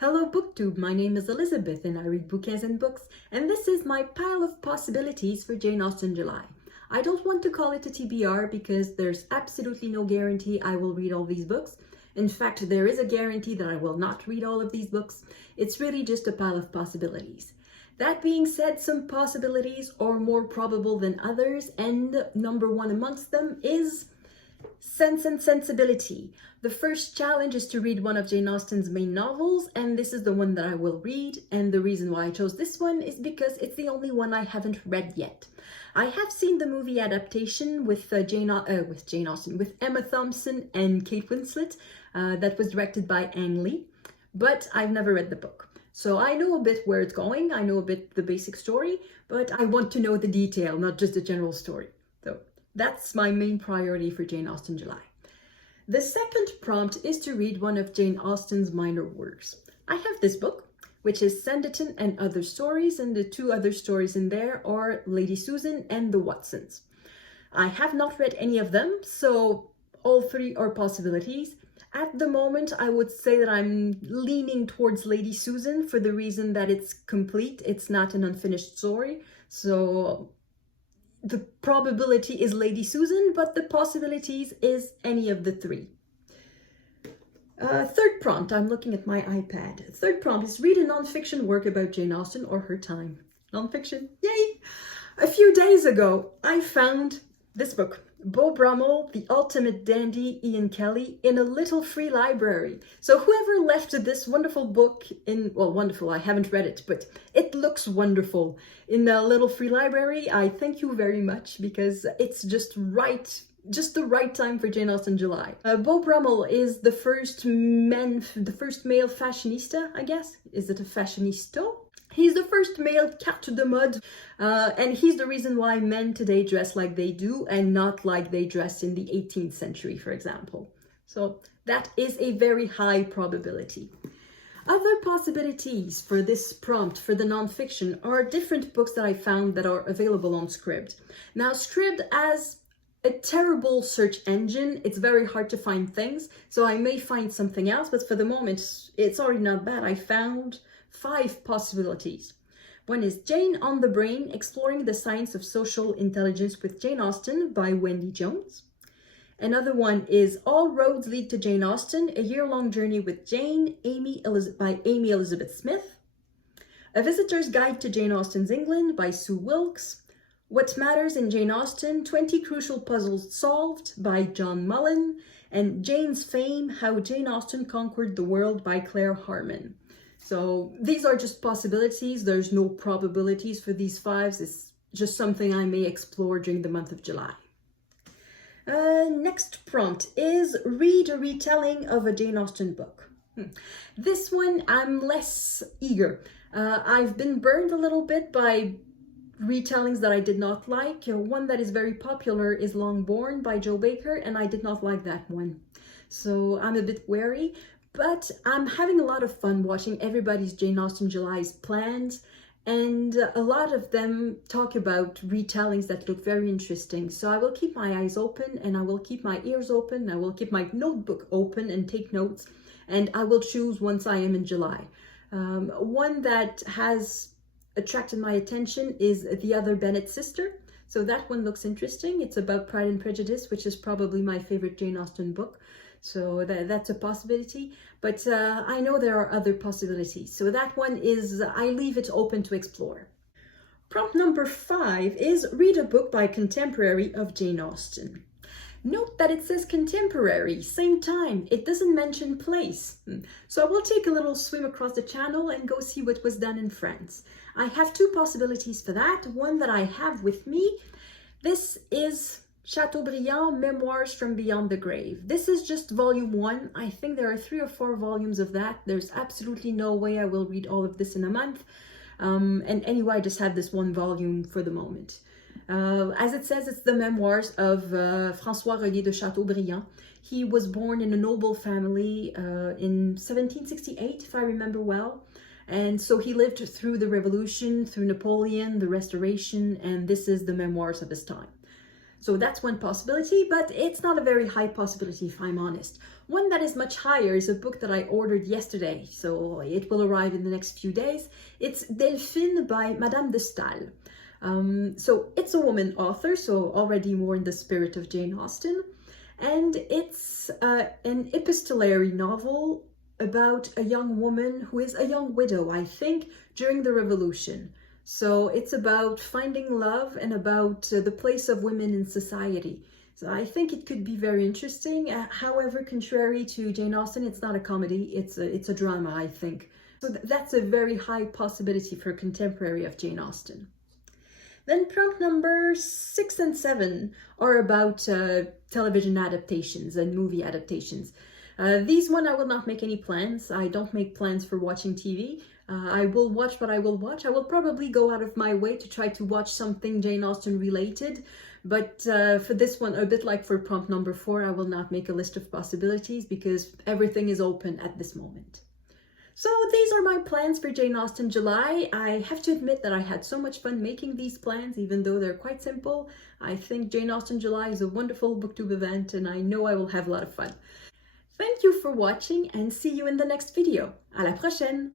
Hello BookTube, my name is Elizabeth and I read bouquins and books, and this is my pile of possibilities for Jane Austen July. I don't want to call it a TBR because there's absolutely no guarantee I will read all these books. In fact, there is a guarantee that I will not read all of these books. It's really just a pile of possibilities. That being said, some possibilities are more probable than others, and number one amongst them is Sense and Sensibility. The first challenge is to read one of Jane Austen's main novels, and this is the one that I will read. And the reason why I chose this one is because it's the only one I haven't read yet. I have seen the movie adaptation with Emma Thompson and Kate Winslet that was directed by Ang Lee, but I've never read the book. So I know a bit where it's going, I know a bit the basic story, but I want to know the detail, not just the general story. So that's my main priority for Jane Austen July. The second prompt is to read one of Jane Austen's minor works. I have this book, which is Sanditon and Other Stories, and the two other stories in there are Lady Susan and the Watsons. I have not read any of them, so all three are possibilities. At the moment, I would say that I'm leaning towards Lady Susan for the reason that it's complete. It's not an unfinished story, so the probability is Lady Susan, but the possibilities is any of the three. Third prompt, I'm looking at my iPad. Third prompt is read a non-fiction work about Jane Austen or her time. Non-fiction, yay! A few days ago, I found this book, Beau Brummel, The Ultimate Dandy, Ian Kelly, in a little free library. So whoever left this wonderful book in, well, wonderful, I haven't read it, but it looks wonderful, in a little free library, I thank you very much because it's just the right time for Jane Austen July. Beau Brummel is the first male fashionista, I guess. Is it a fashionista? He's the first male carte de mode, and he's the reason why men today dress like they do and not like they dressed in the 18th century, for example. So that is a very high probability. Other possibilities for this prompt for the nonfiction are different books that I found that are available on Scribd. Now, Scribd has a terrible search engine. It's very hard to find things, so I may find something else, but for the moment, it's already not bad. I found 5 possibilities. One is Jane on the Brain, Exploring the Science of Social Intelligence with Jane Austen by Wendy Jones. Another one is All Roads Lead to Jane Austen, A Yearlong Journey with Jane by Amy Elizabeth Smith. A Visitor's Guide to Jane Austen's England by Sue Wilkes. What Matters in Jane Austen, 20 Crucial Puzzles Solved by John Mullen. And Jane's Fame, How Jane Austen Conquered the World by Claire Harman. So these are just possibilities. There's no probabilities for these 5. It's just something I may explore during the month of July. Next prompt is read a retelling of a Jane Austen book. This one I'm less eager. I've been burned a little bit by retellings that I did not like. One that is very popular is Longbourn by Joe Baker, and I did not like that one. So I'm a bit wary. But I'm having a lot of fun watching everybody's Jane Austen July's plans, and a lot of them talk about retellings that look very interesting. So I will keep my eyes open, and I will keep my ears open, I will keep my notebook open and take notes, and I will choose once I am in July. One that has attracted my attention is The Other Bennet Sister. So that one looks interesting. It's about Pride and Prejudice, which is probably my favorite Jane Austen book. So that's a possibility, but I know there are other possibilities. So that one is, I leave it open to explore. Prompt number 5 is read a book by a contemporary of Jane Austen. Note that it says contemporary, same time. It doesn't mention place. So I will take a little swim across the channel and go see what was done in France. I have 2 possibilities for that. One that I have with me. This is Chateaubriand Memoirs from Beyond the Grave. This is just volume 1. I think there are 3 or 4 volumes of that. There's absolutely no way I will read all of this in a month. And anyway, I just have this 1 volume for the moment. As it says, it's the memoirs of François Relier de Chateaubriand. He was born in a noble family in 1768, if I remember well. And so he lived through the Revolution, through Napoleon, the Restoration, and this is the memoirs of his time. So that's one possibility, but it's not a very high possibility if I'm honest. One that is much higher is a book that I ordered yesterday, so it will arrive in the next few days. It's Delfin by Madame de Stal. So it's a woman author, so already more in the spirit of Jane Austen. And it's an epistolary novel about a young woman who is a young widow, I think, during the Revolution. So it's about finding love and about the place of women in society. So I think it could be very interesting. However, contrary to Jane Austen, it's not a comedy, it's a drama, I think. So that's a very high possibility for a contemporary of Jane Austen. Then prompt number 6 and 7 are about television adaptations and movie adaptations. These one I will not make any plans. I don't make plans for watching TV. I will watch what I will watch. I will probably go out of my way to try to watch something Jane Austen related. But for this one, a bit like for prompt number 4, I will not make a list of possibilities because everything is open at this moment. So these are my plans for Jane Austen July. I have to admit that I had so much fun making these plans, even though they're quite simple. I think Jane Austen July is a wonderful booktube event and I know I will have a lot of fun. Thank you for watching and see you in the next video. À la prochaine!